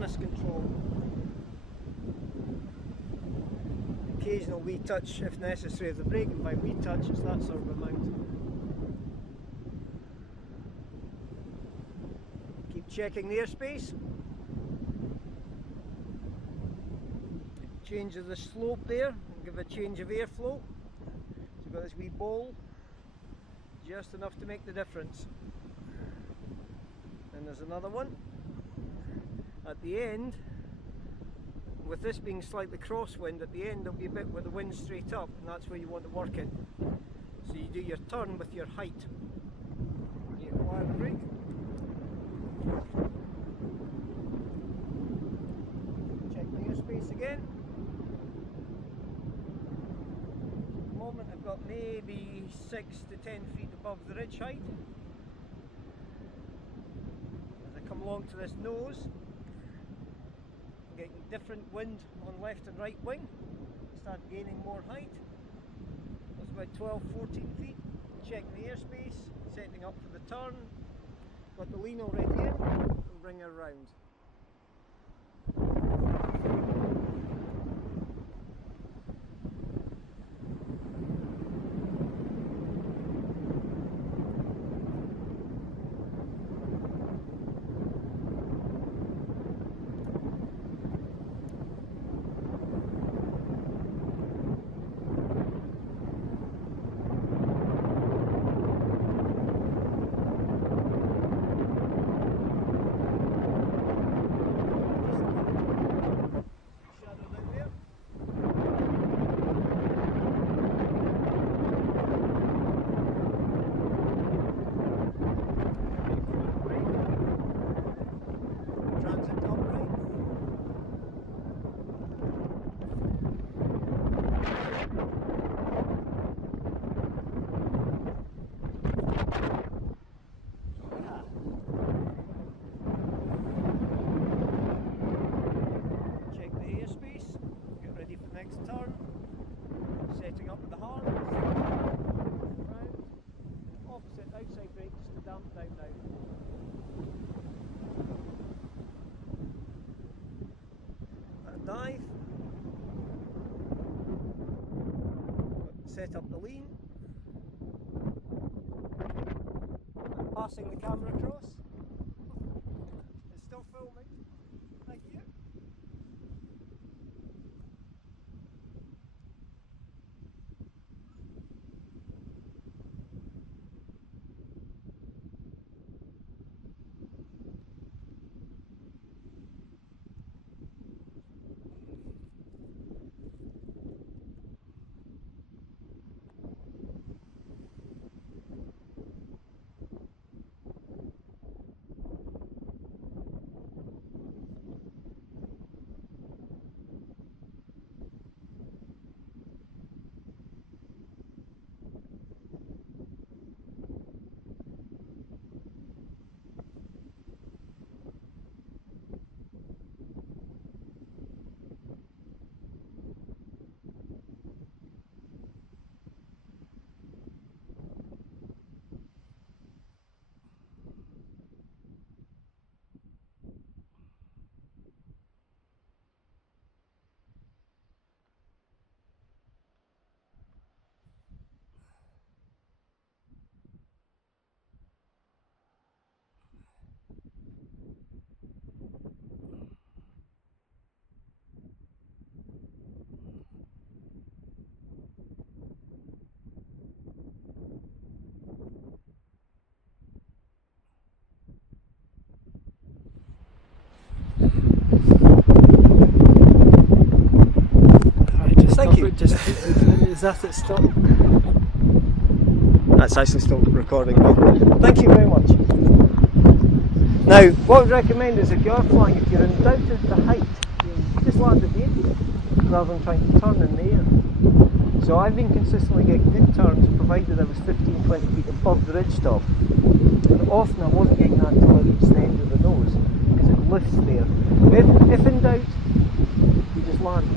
harness control. Occasional wee touch if necessary of the brake, and by wee touch it's that sort of amount. Keep checking the airspace. Change of the slope there, give a change of airflow. So we've got this wee bowl, just enough to make the difference. And there's another one. At the end, with this being slightly crosswind, at the end there'll be a bit with the wind straight up, and that's where you want to work it. So you do your turn with your height. You apply the brake. Check the airspace again. At the moment I've got maybe 6 to 10 feet above the ridge height. As I come along to this nose, I'm getting different wind on left and right wing. Start gaining more height. That's about 12-14 feet. Check the airspace, setting up for the turn. Got the lean already in, and bring her round. Dive, set up the lean, and passing the camera across. It's still filming. Thank you. Thank you. Is that it stop? That's actually still recording. Thank you very much. Now, what I would recommend is if you are flying, if you're in doubt of the height, just land at the end rather than trying to turn in the air. So I've been consistently getting good turns provided I was 15-20 feet above the ridge top. And often I wasn't getting that until I reached the end of the nose because it lifts there. If in doubt, you just land.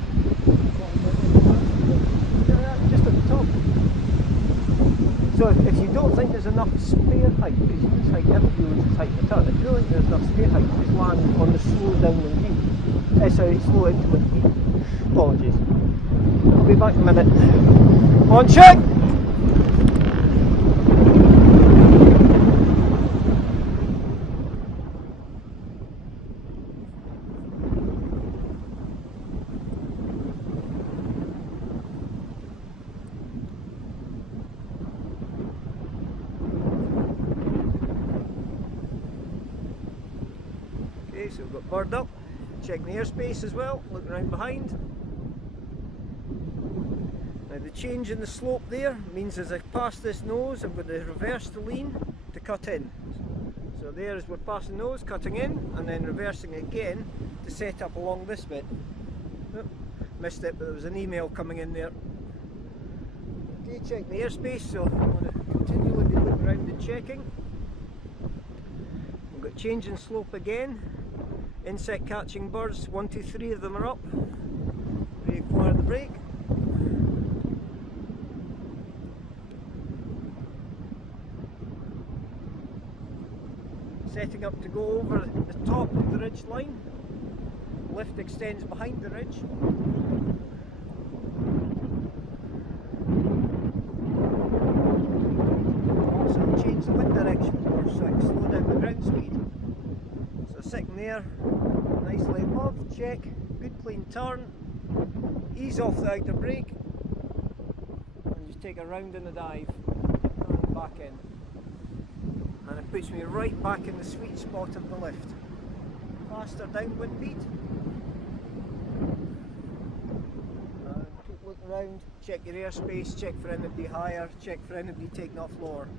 Just at the top. So if you don't think there's enough spare height, because you use height, everybody uses height to turn, if you don't think there's enough spare height, just land on the slow downwind beat. Sorry, slow into wind beat. Apologies. I'll be back in a minute. On check! Okay, so we've got bird up, checking the airspace as well, looking around behind. Now the change in the slope there means as I pass this nose, I'm going to reverse the lean to cut in. So there as we're passing nose, cutting in, and then reversing again to set up along this bit. Oh, missed it, but there was an email coming in there. Okay, check the airspace, so I'm going to continue with the look around and checking. We've got change in slope again. Insect catching birds, 1, 2, 3 of them are up. Reacquire the brake. Setting up to go over the top of the ridge line. Lift extends behind the ridge. Also change the wind direction or so I can slow down the ground speed. So sitting there, nicely above, check, good clean turn, ease off the outer brake and just take a round in the dive and back in. And it puts me right back in the sweet spot of the lift. Faster downwind beat. And keep looking around, check your airspace, check for anybody higher, check for anybody taking off lower.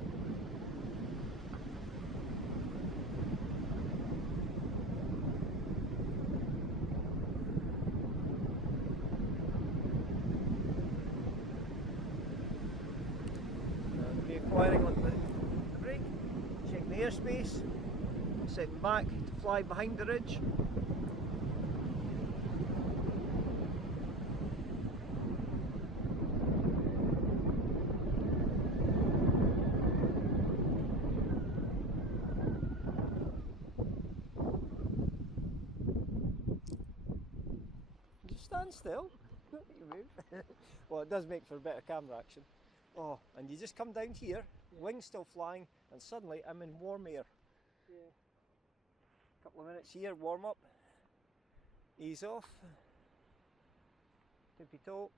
Reacquiring on the brake, checking the airspace, setting back to fly behind the ridge. Just stand still, don't you move. Well, it does make for better camera action. Oh, and you just come down here, wings still flying, and suddenly I'm in warm air. Yeah. Couple of minutes here, warm up, ease off, tippy toe,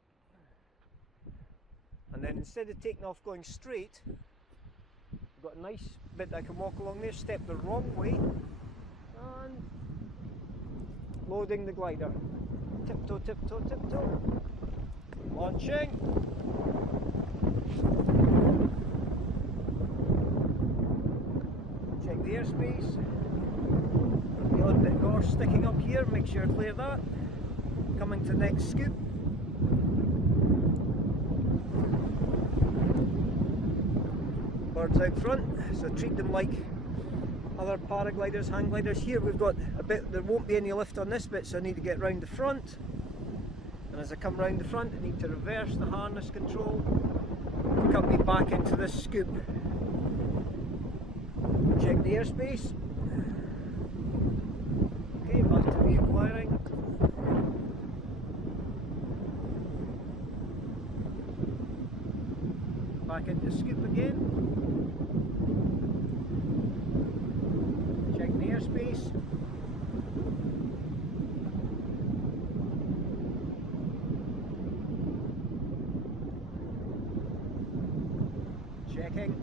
and then instead of taking off going straight, I've got a nice bit I can walk along there, step the wrong way, and loading the glider. Tiptoe, tiptoe, tiptoe, launching. Check the airspace. The odd bit of gorse sticking up here, make sure to clear that. Coming to the next scoop. Birds out front, so treat them like other paragliders, hang gliders. Here we've got a bit, there won't be any lift on this bit, so I need to get round the front. And as I come round the front, I need to reverse the harness control to cut me back into this scoop. Check the airspace. Okay, back to reacquiring. Back into scoop again. Check the airspace. Checking.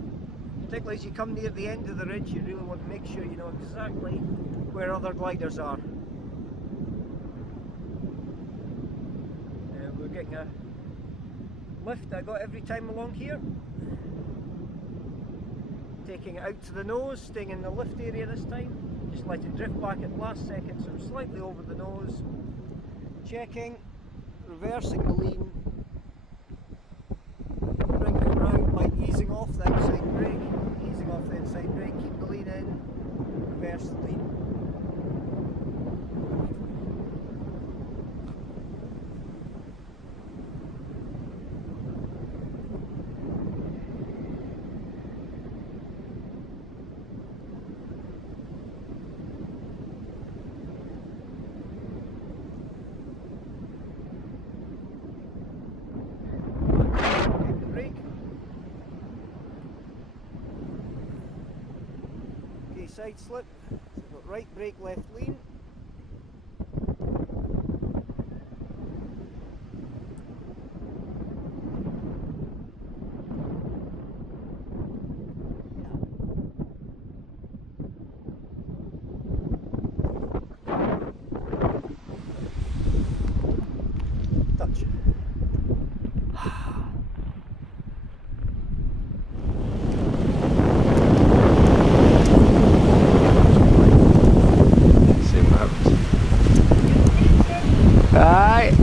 Particularly as you come near the end of the ridge, you really want to make sure you know exactly where other gliders are. We're getting a lift I got every time along here. Taking it out to the nose, staying in the lift area this time. Just let it drift back at the last second, so I'm slightly over the nose. Checking, reversing the lean. Bringing it round by easing off the outside brake. Easing off the inside brake, keep the lean in, reverse the lean. side slip. So we've got right brake, left lean. Touch. See what happens. Aye.